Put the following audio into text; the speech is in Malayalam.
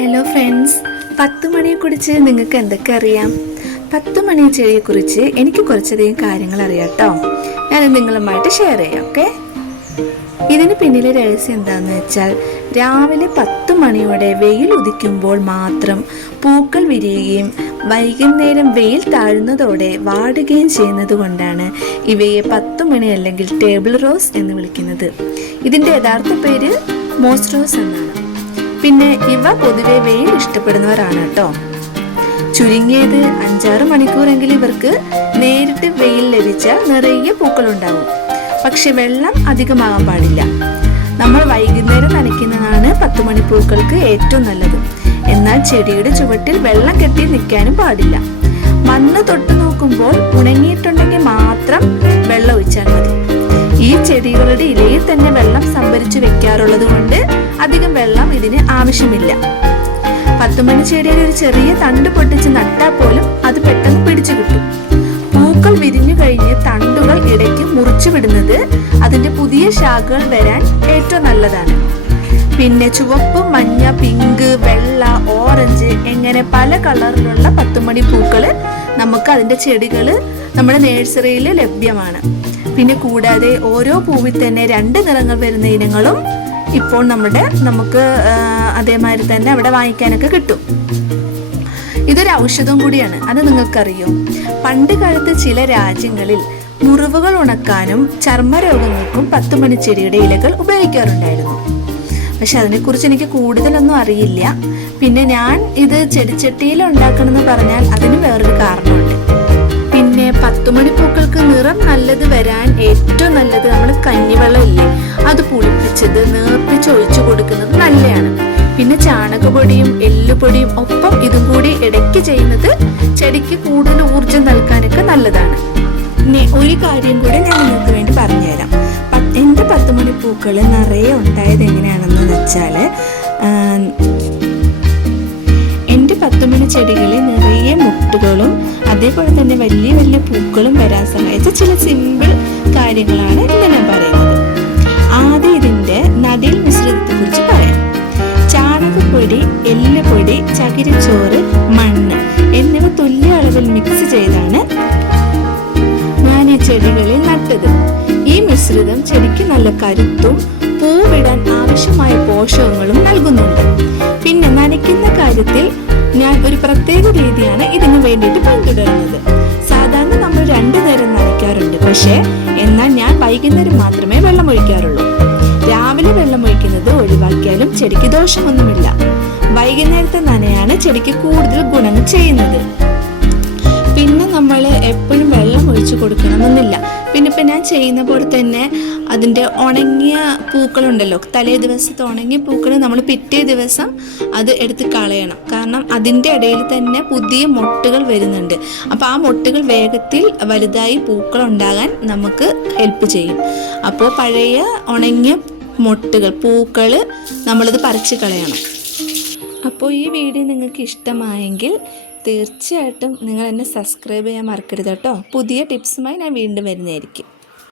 ഹലോ ഫ്രണ്ട്സ്, 10 മണിയെക്കുറിച്ച് നിങ്ങൾക്ക് എന്തൊക്കെ അറിയാം? 10 മണി ചെടിയെക്കുറിച്ച് എനിക്ക് കുറച്ചധികം കാര്യങ്ങൾ അറിയാം കേട്ടോ. ഞാനത് നിങ്ങളുമായിട്ട് ഷെയർ ചെയ്യാം. ഓക്കെ, ഇതിന് പിന്നിലെ രഹസ്യം എന്താണെന്ന് വെച്ചാൽ, രാവിലെ 10 മണിയോടെ വെയിൽ ഉദിക്കുമ്പോൾ മാത്രം പൂക്കൾ വിരിയുകയും വൈകുന്നേരം വെയിൽ താഴുന്നതോടെ വാടുകയും ചെയ്യുന്നത് കൊണ്ടാണ് ഇവയെ 10 മണി അല്ലെങ്കിൽ ടേബിൾ റോസ് എന്ന് വിളിക്കുന്നത്. ഇതിൻ്റെ യഥാർത്ഥ പേര് മോസ് റോസ് എന്നാണ്. പിന്നെ ഇവ പൊതുവെ വെയിൽ ഇഷ്ടപ്പെടുന്നവരാണ് കേട്ടോ. ചുരുങ്ങിയത് 5-6 മണിക്കൂറെങ്കിലും ഇവർക്ക് നേരിട്ട് വെയിൽ ലഭിച്ചാൽ നിറയെ പൂക്കളുണ്ടാവും. പക്ഷെ വെള്ളം അധികമാകാൻ പാടില്ല. നമ്മൾ വൈകുന്നേരം നനയ്ക്കുന്നതാണ് 10 മണി പൂക്കൾക്ക് ഏറ്റവും നല്ലത്. എന്നാൽ ചെടിയുടെ ചുവട്ടിൽ വെള്ളം കെട്ടി നിൽക്കാനും പാടില്ല. മണ്ണ് തൊട്ട് നോക്കുമ്പോൾ ഉണങ്ങിയിട്ടുണ്ടെങ്കിൽ മാത്രം വെള്ളം ഒഴിച്ചാൽ മതി. ഈ ചെടികളുടെ ഇലയിൽ തന്നെ വെള്ളം സംഭരിച്ചു വെക്കാറുള്ളത് കൊണ്ട് അധികം വെള്ളം ഇതിന് ആവശ്യമില്ല. 10 മണി ചെടിയുടെ ഒരു ചെറിയ തണ്ട് പൊട്ടിച്ച് നട്ടാൽ പോലും അത് പെട്ടെന്ന് പിടിച്ചു കിട്ടും. പൂക്കൾ വിരിഞ്ഞു കഴിഞ്ഞ് തണ്ടുകൾ ഇടയ്ക്ക് മുറിച്ചു വിടുന്നത് അതിന്റെ പുതിയ ശാഖകൾ വരാൻ ഏറ്റവും നല്ലതാണ്. പിന്നെ ചുവപ്പ്, മഞ്ഞ, പിങ്ക്, വെള്ള, ഓറഞ്ച് എങ്ങനെ പല കളറിലുള്ള 10 മണി പൂക്കള് നമുക്ക് അതിന്റെ ചെടികള് നമ്മുടെ നഴ്സറിയിൽ ലഭ്യമാണ്. പിന്നെ കൂടാതെ ഓരോ പൂവിൽ തന്നെ 2 നിറങ്ങൾ വരുന്ന ഇനങ്ങളും ഇപ്പോൾ നമുക്ക് അതേമാതിരി തന്നെ അവിടെ വാങ്ങിക്കാനൊക്കെ കിട്ടും. ഇതൊരു ഔഷധം കൂടിയാണ്, അത് നിങ്ങൾക്കറിയോ? പണ്ട് കാലത്ത് ചില രാജ്യങ്ങളിൽ മുറിവുകൾ ഉണക്കാനും ചർമ്മരോഗങ്ങൾക്കും 10 മണി ചെടിയുടെ ഇലകൾ ഉപയോഗിക്കാറുണ്ടായിരുന്നു. പക്ഷെ അതിനെക്കുറിച്ച് എനിക്ക് കൂടുതലൊന്നും അറിയില്ല. പിന്നെ ഞാൻ ഇത് ചെടിച്ചട്ടിയിൽ ഉണ്ടാക്കണമെന്ന് പറഞ്ഞാൽ അതിന് വേറൊരു കാരണമുണ്ട്. പിന്നെ 10 മണി പൂക്കൾക്ക് നിറം നല്ലത് വരാൻ ഏറ്റവും നല്ലത് നമ്മൾ കഞ്ഞിവെള്ളം ഇല്ലേ, അത് പുളിപ്പിച്ചത് നേർപ്പിച്ച് ഒഴിച്ചു കൊടുക്കുന്നത് നല്ലതാണ്. പിന്നെ ചാണകപ്പൊടിയും എല്ലുപൊടിയും ഒപ്പം ഇതും കൂടി ഇടയ്ക്ക് ചെയ്യുന്നത് ചെടിക്ക് കൂടുതൽ ഊർജം നൽകാനൊക്കെ നല്ലതാണ്. പിന്നെ ഒരു കാര്യം കൂടി ഞാൻ നിങ്ങൾക്ക് വേണ്ടി പറഞ്ഞുതരാം. എൻ്റെ 10 മണി പൂക്കൾ നിറയെ ഉണ്ടായത് എങ്ങനെയാണെന്ന് വെച്ചാൽ, എൻ്റെ 10 മണി ചെടികളിൽ നിറയെ മുട്ടുകളും അതേപോലെ തന്നെ വലിയ വലിയ പൂക്കളും വരാൻ സഹായിച്ച ചില സിമ്പിൾ കാര്യങ്ങളാണ് ഇന്ന് ഞാൻ പറയുന്നത്. ആദ്യം ഇതിൻ്റെ നടീൽ മിശ്രിതത്തെ കുറിച്ച് പറയാം. ചാണകപ്പൊടി, എല്ലുപൊടി, ചകിരിച്ചോറ്, മണ്ണ് എന്നിവ തുല്യ അളവിൽ മിക്സ് ചെയ്താണ് ഞാൻ ഈ ചെടികളിൽ നട്ടത്. ഈ മിശ്രിതം ചെടിക്ക് നല്ല കരുത്തും പൂവിടാൻ ആവശ്യമായ പോഷകങ്ങളും നൽകുന്നുണ്ട്. പിന്നെ നനയ്ക്കുന്ന കാര്യത്തിൽ ഞാൻ ഒരു പ്രത്യേക രീതിയാണ് ഇതിനു വേണ്ടിയിട്ട് പിന്തുടരുന്നത്. സാധാരണ നമ്മൾ 2 നേരം നനയ്ക്കാറുണ്ട്. എന്നാൽ ഞാൻ വൈകുന്നേരം മാത്രമേ വെള്ളം ഒഴിക്കാറുള്ളൂ. രാവിലെ വെള്ളം ഒഴിക്കുന്നത് ഒഴിവാക്കിയാലും ചെടിക്ക് ദോഷമൊന്നുമില്ല. വൈകുന്നേരത്തെ നനയാണ് ചെടിക്ക് കൂടുതൽ ഗുണങ്ങൾ ചെയ്യുന്നത്. പിന്നെ നമ്മൾ എപ്പോഴും വെള്ളം ഒഴിച്ചു കൊടുക്കണമെന്നില്ല. പിന്നെ ഇപ്പം ഞാൻ ചെയ്യുന്ന പോലെ തന്നെ അതിൻ്റെ ഉണങ്ങിയ പൂക്കളുണ്ടല്ലോ, തലേ ദിവസത്തെ ഉണങ്ങിയ പൂക്കൾ നമ്മൾ പിറ്റേ ദിവസം അത് എടുത്ത് കളയണം. കാരണം അതിൻ്റെ ഇടയിൽ തന്നെ പുതിയ മൊട്ടുകൾ വരുന്നുണ്ട്. അപ്പോൾ ആ മൊട്ടുകൾ വേഗത്തിൽ വലുതായി പൂക്കൾ ഉണ്ടാകാൻ നമുക്ക് ഹെൽപ്പ് ചെയ്യും. അപ്പോൾ പഴയ ഉണങ്ങിയ പൂക്കൾ നമ്മളത് പറിച്ച് കളയണം. അപ്പോൾ ഈ വീഡിയോ നിങ്ങൾക്ക് ഇഷ്ടമായെങ്കിൽ തീർച്ചയായിട്ടും നിങ്ങൾ എന്നെ സബ്സ്ക്രൈബ് ചെയ്യാൻ മറക്കരുത് കേട്ടോ. പുതിയ ടിപ്സുമായി ഞാൻ വീണ്ടും വരുന്നതായിരിക്കും.